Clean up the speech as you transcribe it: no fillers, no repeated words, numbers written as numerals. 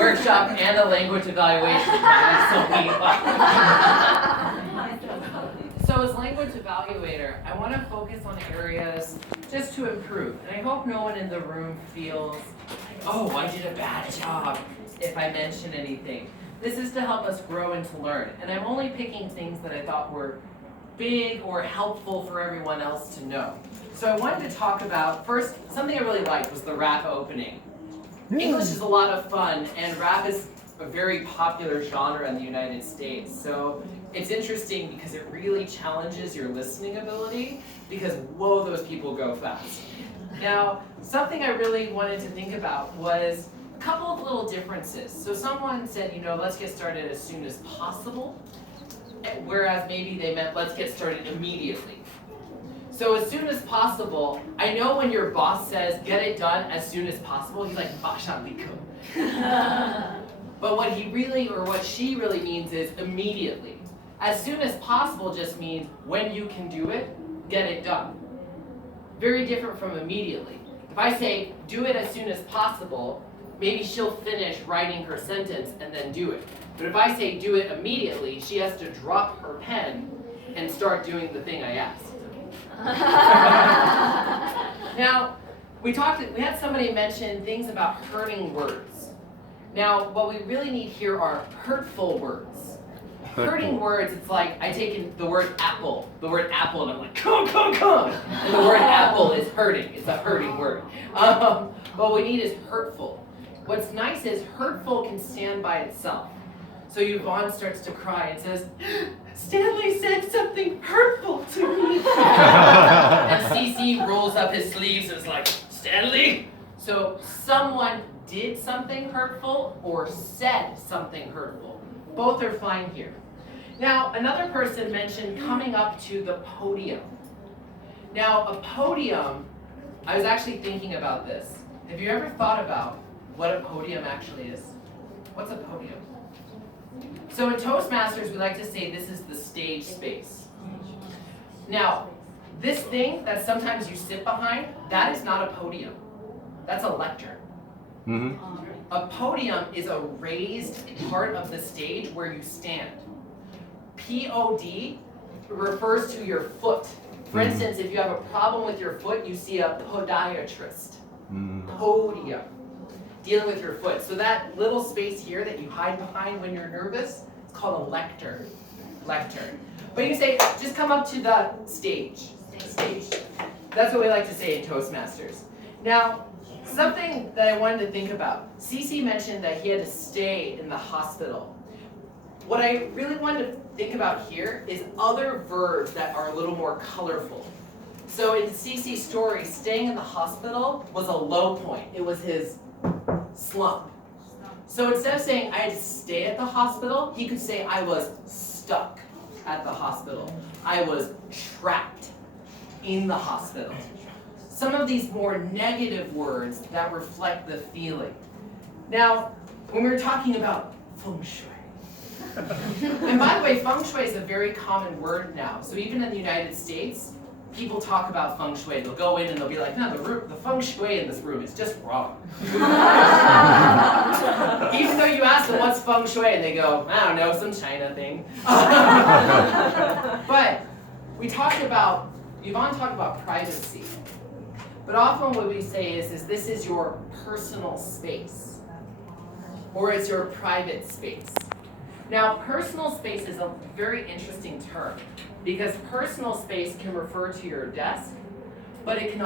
workshop and a language evaluation. So as language evaluator, I want to focus on areas just to improve. And I hope no one in the room feels, oh, I did a bad job if I mention anything. This is to help us grow and to learn. And I'm only picking things that I thought were big or helpful for everyone else to know. So I wanted to talk about, first, something I really liked was the rap opening. English is a lot of fun, and rap is a very popular genre in the United States. So it's interesting because it really challenges your listening ability, because whoa, those people go fast. Now, something I really wanted to think about was a couple of little differences. So someone said, let's get started as soon as possible, whereas maybe they meant let's get started immediately. So as soon as possible, I know when your boss says get it done as soon as possible, he's like, but what he really, or what she really means is immediately. As soon as possible just means when you can do it, get it done. Very different from immediately. If I say do it as soon as possible, maybe she'll finish writing her sentence and then do it. But if I say do it immediately, she has to drop her pen and start doing the thing I asked. Now, we had somebody mention things about hurting words. Now, what we really need here are hurtful words. Hurting words, it's like I take the word apple, and I'm like, come. And the word apple is hurting. It's a hurting word. What we need is hurtful. What's nice is hurtful can stand by itself. So Yvonne starts to cry and says, Stanley said something hurtful to me. And CC rolls up his sleeves and is like, Stanley? So someone did something hurtful or said something hurtful. Both are fine here. Now, another person mentioned coming up to the podium. Now, a podium, I was actually thinking about this. Have you ever thought about what a podium actually is? What's a podium? So in Toastmasters, we like to say this is the stage space. Now, this thing that sometimes you sit behind, that is not a podium. That's a lectern. Mm-hmm. A podium is a raised part of the stage where you stand. P-O-D refers to your foot. For instance, if you have a problem with your foot, you see a podiatrist. Podium. Dealing with your foot. So that little space here that you hide behind when you're nervous, it's called a lectern. Lectern. But you say, just come up to the stage. Stage. That's what we like to say in Toastmasters. Now, something that I wanted to think about. Cece mentioned that he had to stay in the hospital. What I really wanted to think about here is other verbs that are a little more colorful. So in Cece's story, staying in the hospital was a low point. It was his slump. So instead of saying I had to stay at the hospital, he could say I was stuck at the hospital. I was trapped in the hospital. Some of these more negative words that reflect the feeling. Now, when we were talking about feng shui, and by the way, feng shui is a very common word now. So even in the United States, people talk about feng shui. They'll go in and they'll be like, no, the feng shui in this room is just wrong. Even though you ask them what's feng shui, and they go, I don't know, some China thing. But Yvonne talked about privacy. But often what we say is this is your personal space, or it's your private space. Now, personal space is a very interesting term, because personal space can refer to your desk, but it can